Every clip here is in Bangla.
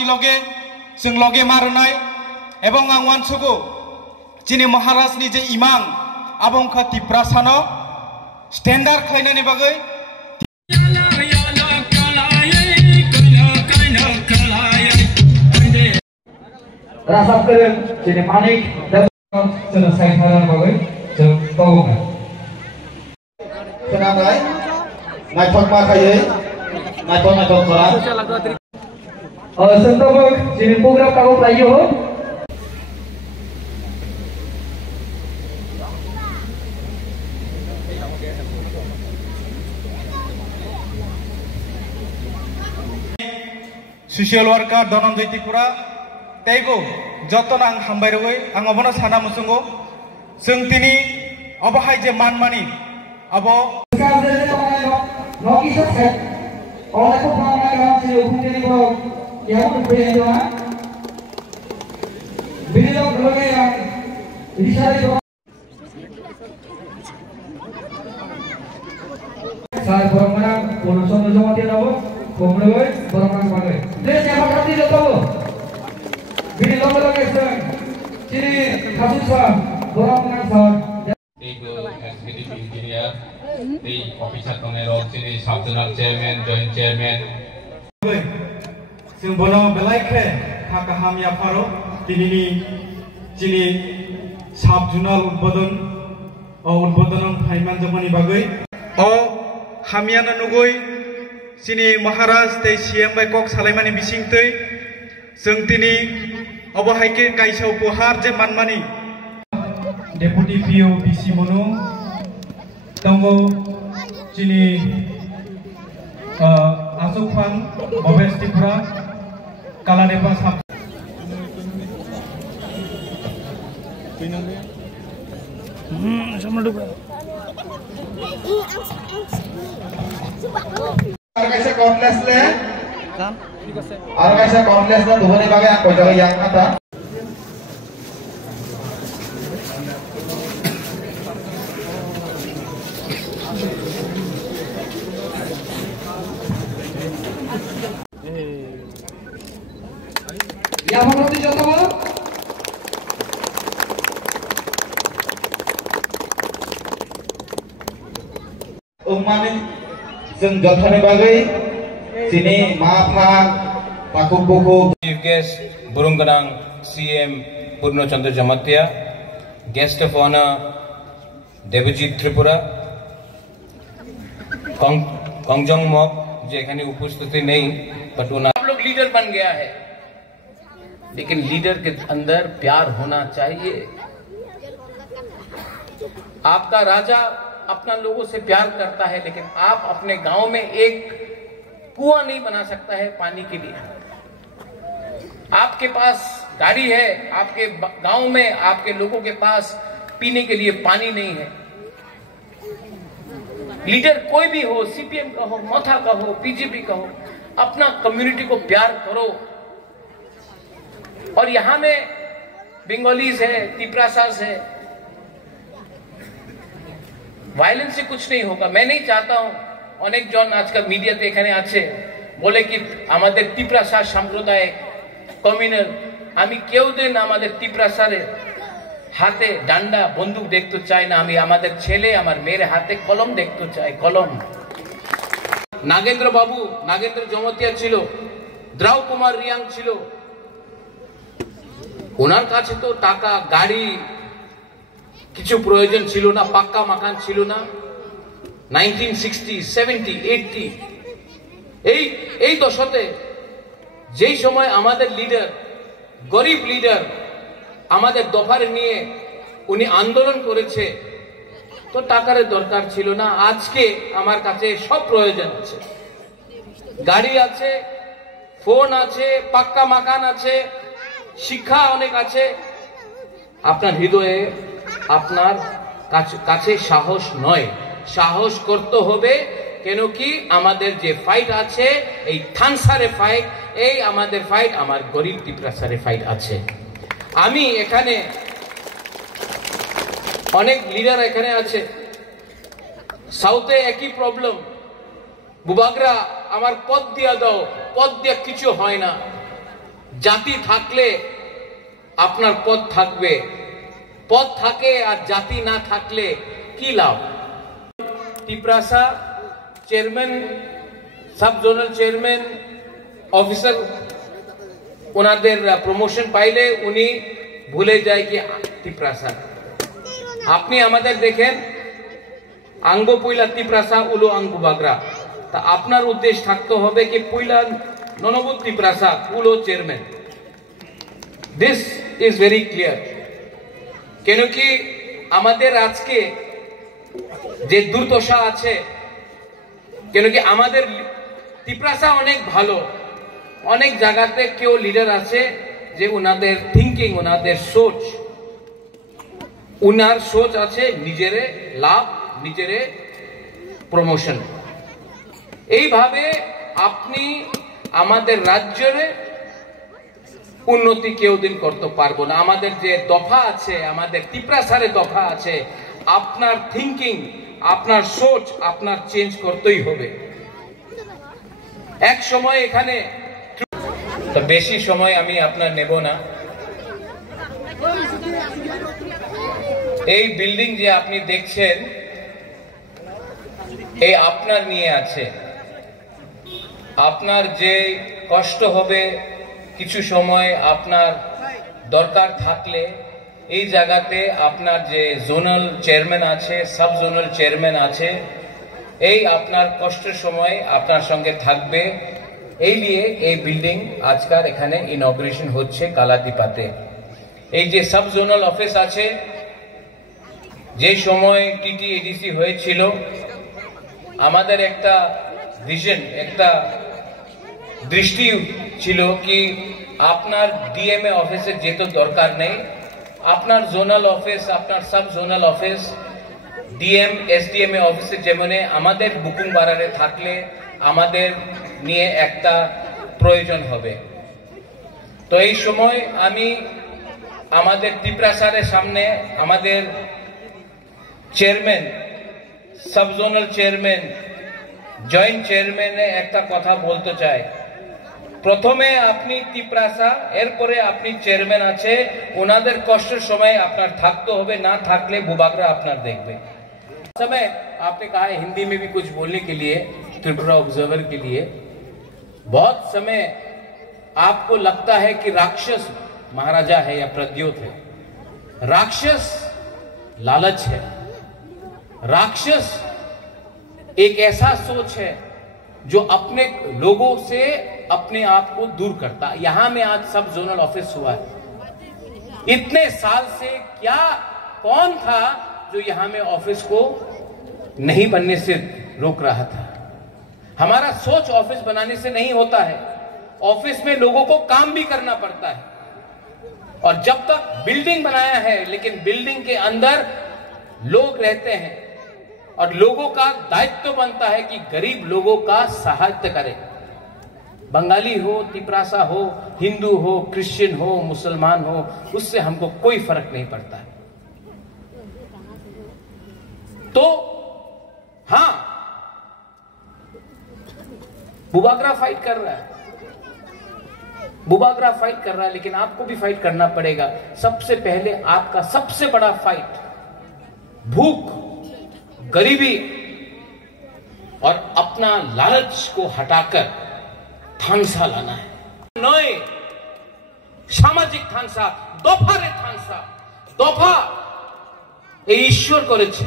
ni loge जों लगे मारनाय एवं आं वानसुगु चिनि महाराज नि जे इमां आबंखा तिप्रासानो स्टैंडार्ड खालायनायनि बागै रासाबकेन चिनि मानिक जों सायखारानि बागै जों बावगोन खोनाबाय नायथक माखायै नायथक खरा संतोबक चिनि program kago playo ho social worker Dhananjay Tripura teibo jotona ang hambairoi ang obono sana musungo जों तिनि अबहाय जे मानमानि abo Saya borong-borong pulusan ujung mati tahu, komploi borong-borong pakai. Dia siapa kasih dia tahu? Bini lomba keseng, ciri kasus sah, borong-borong sah. Ibu SPDP Engineer, di Officer Pengerok, ciri Sabtunak Chairman, Joint Chairman. जों बोनो बेलायखे खाकाहाम याफारो दिनैनि जिनि साब जुनाल उद्बोधन फाइमान जमानि बागै हामियाना नुगै जिनि महाराज ते सीएम बाय कक सालायमानि बिसिंतै जों दिनै अबहायके काइसाव बहार जे मानमानि डेपुटी पीओ बीसी मनु दंगो जिनि आसुखान मबेस त्रिपुरा कालादेपा साब Arkaisa complex le Arkaisa complex na duhoni bagai ang kojaga yang kata Ya mengerti contoh apa? Umani जों जथानि बागै दिनै माफा पाकुपुकु Chief Guest Burungganang CM Purno Chandra Jamatia, Guest of Honor Devajit Tripura, Kongjong Mok जो एखाने उपस्थिति नहीं बट उन्हें आप लोग लीडर बन गया है लेकिन लीडर के अंदर प्यार होना चाहिए। आपका राजा अपना लोगों से प्यार करता है लेकिन आप अपने गांव में एक कुआं नहीं बना सकता है पानी के लिए। आपके पास गाड़ी है, आपके गांव में आपके लोगों के पास पीने के लिए पानी नहीं है। लीडर कोई भी हो, सीपीएम का हो, मथा का हो, बीजेपी का हो, अपना कम्युनिटी को प्यार करो। और यहां में बंगालीज है, तिपरासास है, वायलेंस से कुछ नहीं होगा। मैं नहीं चाहता हूं अनेक जन आजकल मीडियाते एखाने आछे बोले कि आमादेर तिपरासार सम्प्रदाय कम्युनाल। आमी केउदिन आमादेर तिपरासारे हाथे डांडा बंदूक देखते चाই না। আমি আমাদের ছেলে আমার মেয়ের হাতে কলম দেখতে চাই, কলম। নাগেন্দ্র বাবু, নাগেন্দ্র জমতিয়া ছিল, দ্রাউ কুমার রিয়াং ছিল, ওনার কাছে তো টাকা গাড়ি কিছু প্রয়োজন ছিল না, পাক্কা মাকান ছিল না। 1960, 70, 80 এই দশকে যেই সময় আমাদের লিডার, গরিব লিডার আমাদের দফার নিয়ে উনি আন্দোলন করেছে তো টাকার দরকার ছিল না। আজকে আমার কাছে সব প্রয়োজন আছে, গাড়ি আছে, ফোন আছে, পাক্কা মাকান আছে, শিক্ষা অনেক আছে। আপনার হৃদয়ে আপনার কাছে সাহস নয়, সাহস করতে হবে। কেন কি আমাদের যে ফাইট আছে এই থানসারে ফাইট, এই আমাদের ফাইট আমার গরিব তিপ্রাসারে ফাইট আছে। আমি এখানে অনেক লিডার এখানে আছে, সাউথে একই প্রবলেম। বুবাগরা আমার পদ দিয়া দাও, পদ দিয়া কিছু হয় না। জাতি থাকলে আপনার পদ থাকবে, পদ থাকে আর জাতি না থাকলে কি লাভ? Tiprasa chairman, sub zonal chairman, officer ওনাদের প্রমোশন পাইলে উনি ভুলে যায় কি টিপ্রাসা। আপনি আমাদের দেখেন আঙ্গ পইলা টিপ্রাসা উলো আঙ্গু বাগরা, তা আপনার উদ্দেশ্য থাকতে হবে কি পইলা ননবুত টিপ্রাসা উলো chairman. This is very clear. কেন কি আমাদের আজকে যে দুর্দশা আছে, কেন কি আমাদের টিপ্রাসা অনেক ভালো, অনেক জায়গাতে কেউ লিডার আছে যে উনাদের থিঙ্কিং, উনাদের সোচ, উনার সোচ আছে নিজের লাভ, নিজের প্রমোশন। এইভাবে আপনি আমাদের রাজ্যের উন্নতি কেউ দিন করতে পারবো না। আমাদের যে দফা আছে, আমাদের টিপ্রাসারে দফা আছে, আপনার থিঙ্কিং, আপনার সোচ আপনার চেঞ্জ করতেই হবে। এক সময় এখানে তো বেশি সময় আমি আপনার নেব না। এই বিল্ডিং যে আপনি দেখছেন এই আপনার নিয়ে আছে। আপনার যে কষ্ট হবে কিছু সময় আপনার দরকার থাকলে এই জায়গাতে আপনার যে জোনাল চেয়ারম্যান আছে, সাব জোনাল চেয়ারম্যান আছে, এই আপনার কষ্টের সময় আপনার সঙ্গে থাকবে। এই নিয়ে এই বিল্ডিং আজকাল এখানে ইনঅগ্রেশন হচ্ছে কালাদীপাতে। এই যে সাব জোনাল অফিস আছে, যে সময় টিটি এডিসি হয়েছিল আমাদের একটা ভিশন, একটা দৃষ্টি ছিল কি আপনার ডিএমএ অফিসে যেতে দরকার নেই, আপনার জোনাল অফিস, আপনার সাব জোনাল অফিস, ডিএম এসডিএমএ অফিসে যেমন আমাদের বুকিং বাড়ারে থাকলে আমাদের নিয়ে একটা প্রয়োজন হবে। তো এই সময় আমি আমাদের টিপ্রাসারের সামনে আমাদের chairman, sub zonal chairman, joint চেয়ারম্যানে একটা কথা বলতে চাই। প্রথমে আপনি টিপ্রাসা, এরপরে আপনি চেয়ারম্যান আছে, ওনাদের কষ্টের সময় আপনার থাকতে হবে, না থাকলে বুবাগরা আপনার দেখবে। समय आपने कहा है हिंदी में भी कुछ बोलने के लिए, त्रिपुरा ऑब्जर्वर के लिए। बहुत समय आपको लगता है कि राक्षस महाराजा है या प्रद्योत है। राक्षस लालच है, राक्षस एक ऐसा सोच है जो अपने लोगों से अपने आप को दूर करता। यहां में आज सब जोनल ऑफिस हुआ है, इतने साल से क्या कौन था जो यहां में ऑफिस को नहीं बनने से रोक रहा था? हमारा सोच ऑफिस बनाने से नहीं होता है, ऑफिस में लोगों को काम भी करना पड़ता है। और जब तक बिल्डिंग बनाया है, लेकिन बिल्डिंग के अंदर लोग रहते हैं और लोगों का दायित्व बनता है कि गरीब लोगों का सहायता करें। बंगाली हो, तिपरासा हो, हिंदू हो, क्रिश्चियन हो, मुसलमान हो, उससे हमको कोई फर्क नहीं पड़ता है। तो हां, बुबागरा फाइट कर रहा है, बुबागरा फाइट कर रहा है, लेकिन आपको भी फाइट करना पड़ेगा। सबसे पहले आपका सबसे बड़ा फाइट भूख, गरीबी और अपना लालच को हटाकर थानसा लाना है। नए सामाजिक थानसा, दफारे थानसा, दफा এই ঈশ্বর করেছে,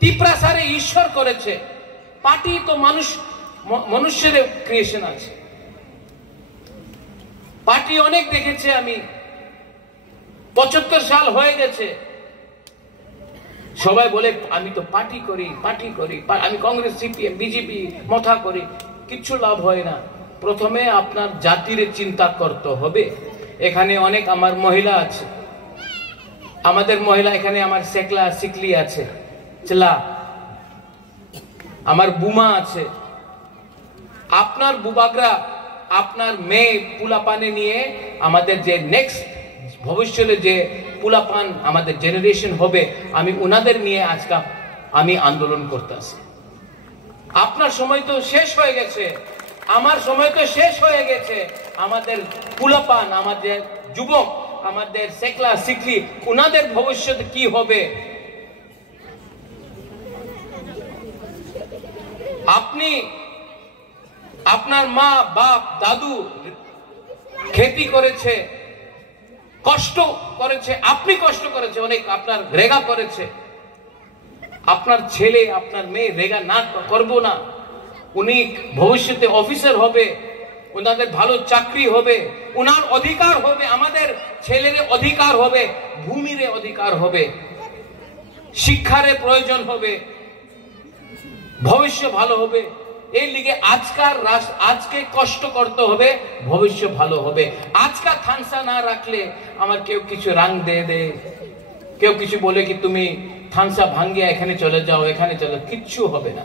টিপ্রাসারে ঈশ্বর করেছে। পার্টি তো মানুষের ক্রিয়েশন আছে। পার্টি অনেক দেখেছে আমি, 75 সাল হয়ে গেছে। সবাই বলে আমি তো পার্টি করি, পার্টি করি, আমি কংগ্রেস, সিপিএম, বিজেপি মথা করি, কিচ্ছু লাভ হয় না। প্রথমে আপনার জাতির চিন্তা করতে হবে। এখানে অনেক আমার মহিলা আছে, আমাদের মহিলা এখানে আমার সেকলা সিকলি আছে, চলা আমার বুমা আছে। আপনার বুবাগরা, আপনার মেয়ে পুলাপানে নিয়ে আমাদের যে নেক্সট ভবিষ্যতে যে পুলাপান আমাদের জেনারেশন হবে, আমি ওনাদের নিয়ে আজকে আমি আন্দোলন করতেছি। আপনার সময় তো শেষ হয়ে গেছে, আমার সময় তো শেষ হয়ে গেছে। আমাদের পুলাপান, আমাদের যুবক, আমাদের সেকলা সিকলি, ওনাদের ভবিষ্যৎ কি হবে? আপনি আপনার মা বাপ দাদু খেতি করেছে, কষ্ট করেছে, আপনি কষ্ট করেছে অনেক, আপনার রেগা করেছে। আপনার ছেলে আপনার মেয়ে রেগা না করবো না, উনি ভবিষ্যতে অফিসার হবে, ওনাদের ভালো চাকরি হবে, ওনার অধিকার হবে, আমাদের ছেলের অধিকার হবে, ভূমির অধিকার হবে, শিক্ষার প্রয়োজন হবে, ভবিষ্যৎ ভালো হবে। এই লিগে আজকে কষ্ট করতে হবে, ভবিষ্যৎ ভালো হবে। আজকাল থানসা না রাখলে আমার কেউ কিছু রাং দে, কেউ কিছু বলে কি তুমি থানসা ভাঙ্গিয়া এখানে চলে যাও, এখানে চলে, কিচ্ছু হবে না।